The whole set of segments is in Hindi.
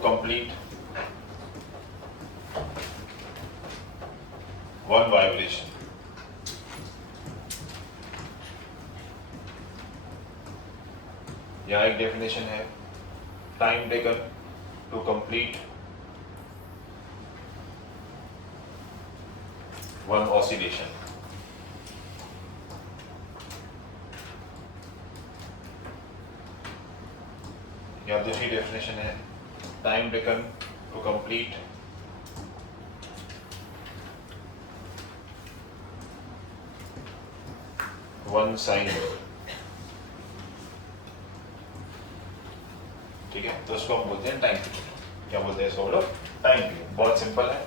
complete one vibration. यहाँ एक डेफिनेशन है, time taken to complete one oscillation. यहाँ दूसरी डेफिनेशन है, time taken to complete one sine. ठीक है, तो उसको हम बोलते हैं टाइम पीरियड. क्या बोलते हैं इसको लोग? Time period. बहुत सिंपल है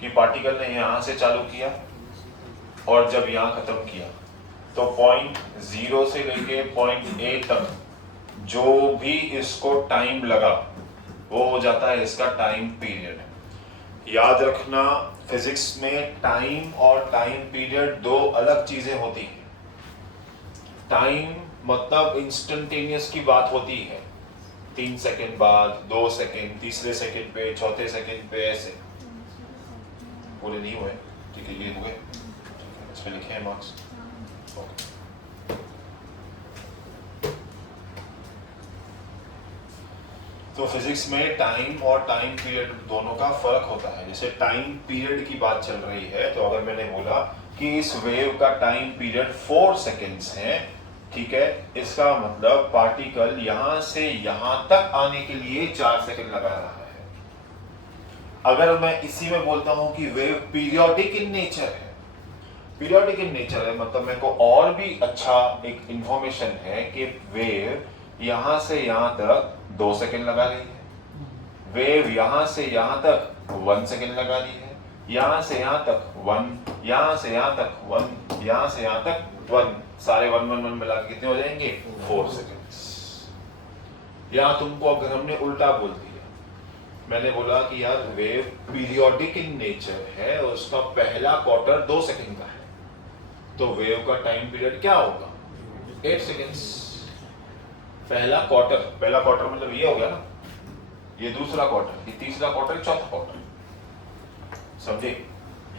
कि पार्टिकल ने यहां से चालू किया और जब यहां खत्म किया तो पॉइंट 0 से लेके पॉइंट A तक जो भी इसको टाइम लगा वो हो जाता है इसका टाइम पीरियड. याद रखना, फिजिक्स में टाइम और टाइम पीरियड दो अलग चीजें होती हैं. टाइम मतलब इंस्टेंटेनियस की बात होती है, 3 सेकंड बाद, 2 सेकंड, तीसरे सेकंड पे, चौथे सेकंड पे, ऐसे. पूरे नहीं हुए, ठीक है, ये हो गए, इसमें लिखे हैं मार्क्स. तो फिजिक्स में टाइम और टाइम पीरियड दोनों का फर्क होता है. जैसे टाइम पीरियड की बात चल रही है, तो अगर मैंने बोला कि इस वेव का टाइम पीरियड 4 सेकेंड्स है, ठीक है, इसका मतलब पार्टिकल यहां से यहां तक आने के लिए 4 सेकेंड लगा रहा है. अगर मैं इसी में बोलता हूं कि वेव पीरियोडिक इन नेचर है, पीरियोडिक इन नेचर है मतलब मेरे को और भी अच्छा एक इंफॉर्मेशन है कि वेव यहां से यहां तक 2 सेकेंड लगा रही है, वेव यहां से यहां तक 1 सेकेंड लगा रही है, यहां से यहां तक 1, यहां से यहां तक 1, यहां से यहां तक 1, सारे 1 1 1 मिला के कितने हो जाएंगे? 4 सेकेंड्स. यहां तुमको अगर हमने उल्टा बोल दिया, मैंने बोला कि यार वेव पीरियोडिक इन नेचर है, उसका पहला क्वार्टर 2 सेकेंड का है, तो वेव का टाइम पीरियड क्या होगा? 8 सेकेंड्स. पहला क्वार्टर मतलब ये हो गया ना, ये दूसरा क्वार्टर, ये तीसरा क्वार्टर, चौथा क्वार्टर. समझे?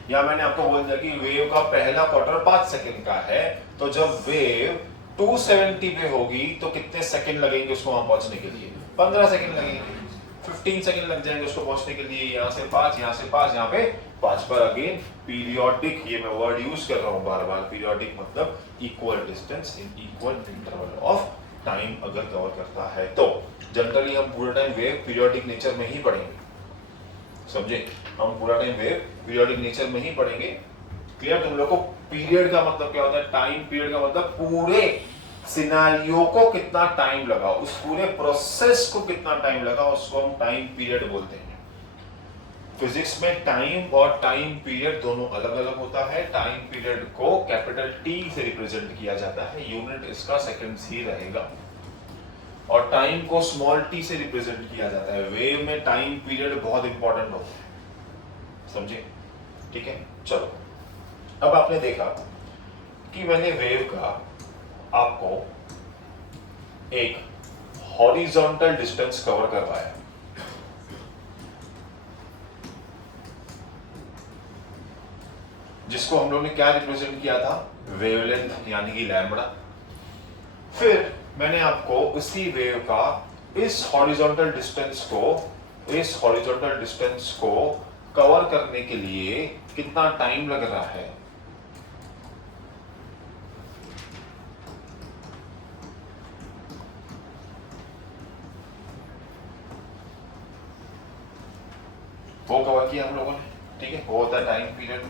या मैंने आपको बोल दिया कि वेव का पहला क्वार्टर 5 सेकेंड का है, तो जब वेव 270 पे होगी तो कितने सेकेंड लगेंगे उसको वहां पहुंचने के लिए? 15 सेकेंड लगेंगे. 15 सेकेंड लग जाएंगे उसको पहुंचने के लिए. यहां से 5, यहां से 5, यहां पे 5 पर. अगेन पीरियोडिक, ये मैं वर्ड यूज कर रहा हूं बार बार. पीरियोडिक मतलब equal distance in equal interval of time अगर कवर करता है तो. जनरली हम पूरा टाइम वेव पीरियोडिक नेचर में ही पढ़ेंगे. समझे? हम पूरा टाइम वेव पीरियोडिक नेचर में ही पढ़ेंगे. क्लियर? तुम लोग को पीरियड का मतलब क्या होता है? टाइम पीरियड का मतलब पूरे सिनेरियो को कितना टाइम लगा, उस पूरे प्रोसेस को कितना टाइम लगा, उसको हम टाइम पीरियड बोलते हैं. फिजिक्स में टाइम और टाइम पीरियड दोनों अलग अलग होता है. टाइम पीरियड को कैपिटल T से रिप्रेजेंट किया जाता है, यूनिट इसका सेकंड्स ही रहेगा. और टाइम को स्मॉल t से रिप्रेजेंट किया जाता है. वेव में टाइम पीरियड बहुत इंपॉर्टेंट होता है. समझे? ठीक है, चलो. अब आपने देखा कि मैंने वेव का आपको एक हॉरिजॉन्टल डिस्टेंस कवर करवाया, जिसको हम लोग ने क्या रिप्रेजेंट किया था? वेवलेंथ यानी कि लैम्बडा. फिर मैंने आपको उसी वेव का इस हॉरिजॉन्टल डिस्टेंस को कवर करने के लिए कितना टाइम लग रहा है, वो कवर किया हम लोगों ने. ठीक है, वो होता है टाइम पीरियड.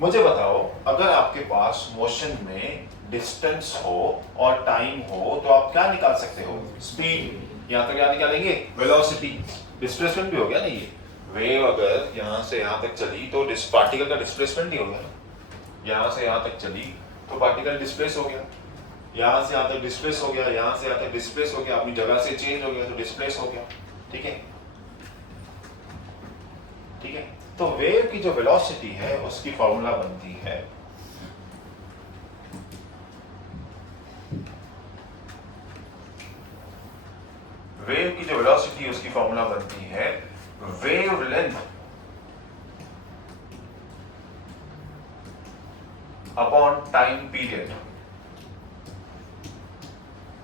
मुझे बताओ, अगर आपके पास मोशन में डिस्टेंस हो और टाइम हो तो आप क्या निकाल सकते हो? स्पीड. यहां तक क्या निकालेंगे? वेलोसिटी. डिस्प्लेसमेंट भी हो गया ना. ये वेव अगर यहां से यहां तक चली तो पार्टिकल का डिस्प्लेसमेंट ही हो गया ना. यहां से यहां तक चली तो पार्टिकल डिस्प्लेस हो गया, यहां से यहां तक डिस्प्लेस हो गया, यहां से यहां तक डिस्प्लेस हो गया, अपनी जगह से चेंज हो गया तो डिस्प्लेस हो गया. ठीक है, ठीक है. तो वेव की जो वेलोसिटी है उसकी फॉर्मूला बनती है वेव की जो वेलोसिटी है उसकी फॉर्मूला बनती है wave length upon time period.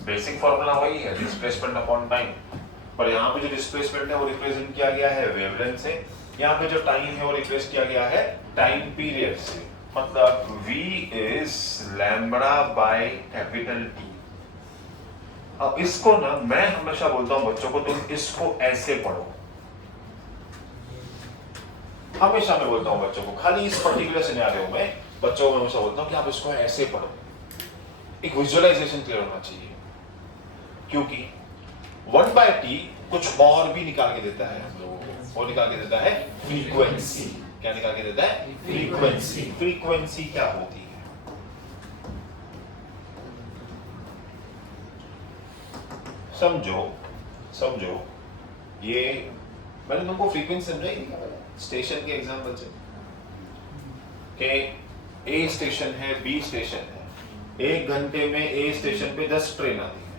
Basic formula वही है, डिस्प्लेसमेंट अपॉन टाइम, पर यहाँ पे जो डिस्प्लेसमेंट है वो रिप्रेजेंट किया गया है वेवलेंथ से, यहाँ पे जो टाइम है वो रिप्रेजेंट किया गया है टाइम पीरियड से। मतलब v is lambda by capital T। अब इसको ना मैं हमेशा बोलता हूं बच्चों को तुम इसको ऐसे पढ़ो, हमेशा मैं बोलता हूं बच्चों को, खाली इस पर्टिकुलर सिनेरियो में बच्चों को हमेशा बोलता हूं कि आप इसको ऐसे पढ़ो, एक विजुअलाइजेशन क्लियर होना चाहिए, क्योंकि 1/t कुछ और भी निकाल के देता है हम लोगों को, और निकाल के देता है फ्रीक्वेंसी। क्या निकाल के देता है? फ्रीक्वेंसी। फ्रीक्वेंसी क्या होती है? समझो ये मैंने तुमको फ्रीक्वेंसी समझाई थी स्टेशन के एग्जांपल से, कि ए स्टेशन है, बी स्टेशन है, 1 घंटे में ए स्टेशन पे 10 ट्रेन आती है,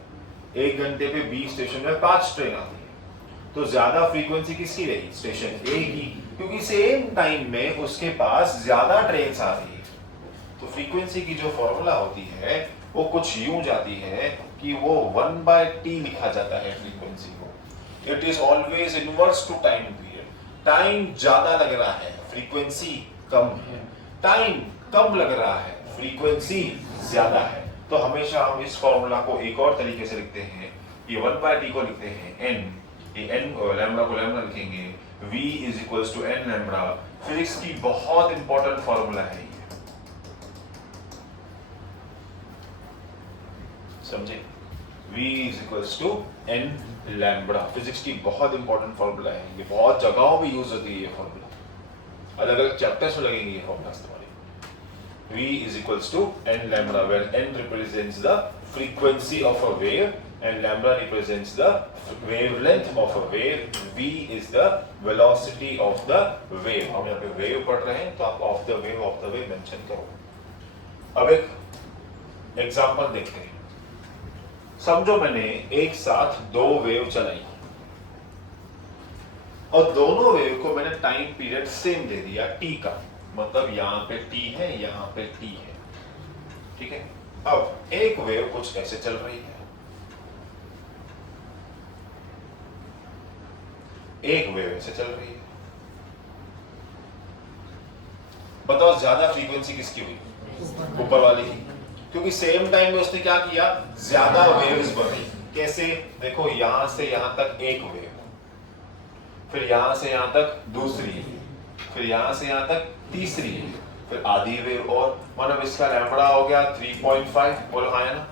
1 घंटे पे बी स्टेशन में 5 ट्रेन आती है, तो ज्यादा फ्रीक्वेंसी किसकी रही? स्टेशन ए की, क्योंकि सेम टाइम में उसके पास ज्यादा ट्रेन आ रही है। तो फ्रीक्वेंसी की जो फॉर्मूला होती है वो कुछ यूं जाती है कि वो 1/t लिखा जाता है फ्रीक्वेंसी को। It is always inverse two time period. Time ज्यादा लग रहा है, फ्रीक्वेंसी कम है, टाइम कम लग रहा है, फ्रीक्वेंसी ज्यादा है, तो हमेशा हम इस फॉर्मूला को एक और तरीके से लिखते हैं, ये 1/t को लिखते हैं n, ये n लैम्बडा को लैम्बडा लिखेंगे, v is equals to n lambda. Physics की बहुत इंपॉर्टेंट फॉर्मूला है ये, समझे? v is equals to n lambda, physics की बहुत इंपॉर्टेंट फॉर्मूला है ये, बहुत जगहों पे यूज होती है ये फॉर्मूला, अलग अलग चैप्टर्स में लगेंगे ये फॉर्मूलास तुम्हारे। v is equals to n lambda, where n represents the frequency of a wave and lambda represents the wavelength of a wave, v is the velocity of the wave। हम यहाँ पे wave पढ़ रहे हैं तो आप of the wave मेंशन करो। अब एक एग्जांपल देखते हैं। समझो मैंने एक साथ 2 वेव चलाई और दोनों वेव को मैंने टाइम पीरियड सेम दे दिया t का, मतलब यहां पे t है, यहां पे t है, ठीक है। अब एक वेव कुछ ऐसे चल रही है, एक वेव ऐसे चल रही है, बताओ ज्यादा फ्रीक्वेंसी किसकी हुई? ऊपर वाली की, क्योंकि सेम टाइम में उसने क्या किया? ज्यादा वेव्स बनी। कैसे? देखो यहां से यहां तक एक वेव, फिर यहां से यहां तक दूसरी, फिर यहां से यहां तक तीसरी, फिर आधी वेव और, मतलब इसका लैम्बडा हो गया 3.5, बोलो हाँ है ना,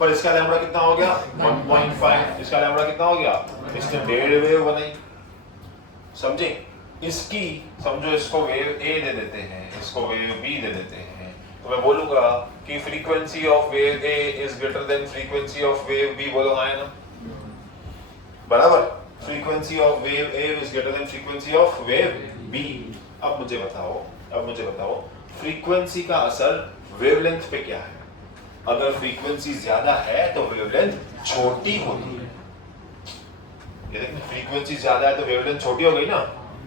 पर इसका लैम्बडा कितना हो गया? 1.5, इसका लैम्बडा कितना हो गया? इसने 1.5 वेव बनाई, समझे? इसकी समझो, इसको वेव ए दे देते हैं, इसको वेव बी दे देते हैं, तो मैं बोलूंगा कि frequency of wave A is greater than frequency of wave B, बोलो हाँ है ना, बराबर। Frequency of wave A is greater than frequency of wave B. अब मुझे बताओ फ्रीक्वेंसी का असर वेवलेंथ पे क्या है? अगर फ्रीक्वेंसी ज्यादा है तो वेवलेंथ छोटी होती है, ये देखिए फ्रीक्वेंसी ज्यादा है तो वेवलेंथ छोटी हो गई ना,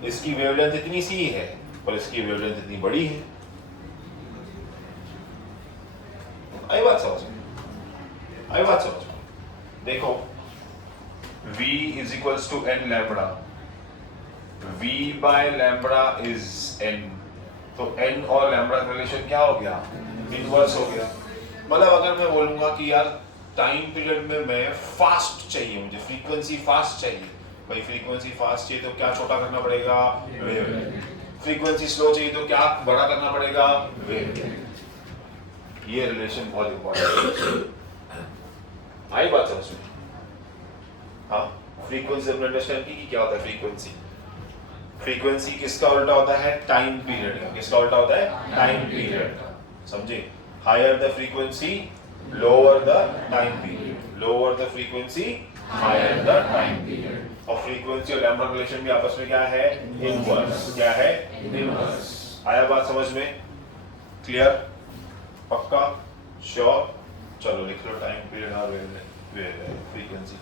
इसकी वेवलेंथ इतनी सी है और इसकी वेवलेंथ इतनी बड़ी है। आई बात समझ में? देखो v is equals to n lambda, v by lambda is n, तो n और lambda का रिलेशन क्या हो गया? इनवर्स हो गया। मतलब अगर मैं बोलूंगा कि यार टाइम पीरियड में मैं फास्ट चाहिए, मुझे फ्रीक्वेंसी फास्ट चाहिए, भाई फ्रीक्वेंसी फास्ट चाहिए तो क्या छोटा करना पड़ेगा? वेवलेंथ। फ्रीक्वेंसी स्लो चाहिए तो क्या बड़ा करना पड़ेगा? वेवलेंथ। ये रिलेशन बहुत इंपॉर्टेंट है। आई बात समझ में? हाँ, फ्रीक्वेंसी हमने अंडरस्टैंड की कि क्या होता है फ्रीक्वेंसी। फ्रीक्वेंसी किसका उल्टा होता है? टाइम पीरियड का। किसका उल्टा होता है? टाइम पीरियड का, समझे? Higher the frequency lower the time period, lower the frequency higher the time period. और फ्रीक्वेंसी और लैम्बडा रिलेशन भी आपस में क्या है? इनवर्स। क्या है? इनवर्स। आया बात समझ में? क्लियर? पक्का? श्योर? चलो लिख लो टाइम पीरियड और फ्रीक्वेंसी।